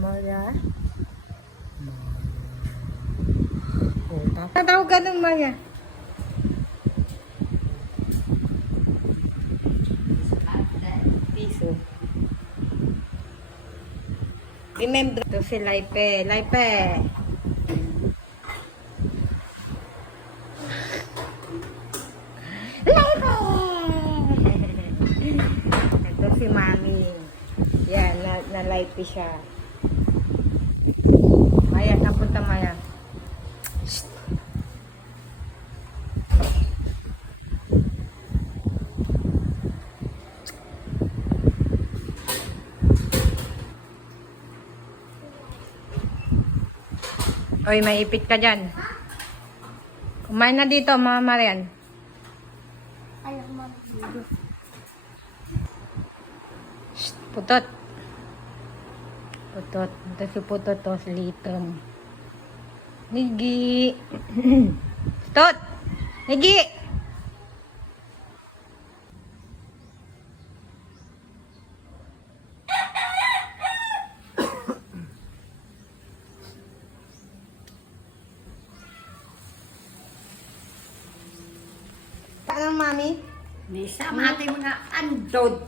Maya. Oh, Tataw ka ng Maya. Piso. Remember to si Laipe. Laipe. Laipe! Ito si Mami. Yan, na, na siya. Maya, napunta Maya. Shh. Oy, may ipit ka dyan. Kumain na dito, mga Marian. Shh, putot. Putot. Ito si putot to, si Litom. Nigi. Putot! Nigi! Paano, mami? Bisa mati mga andod.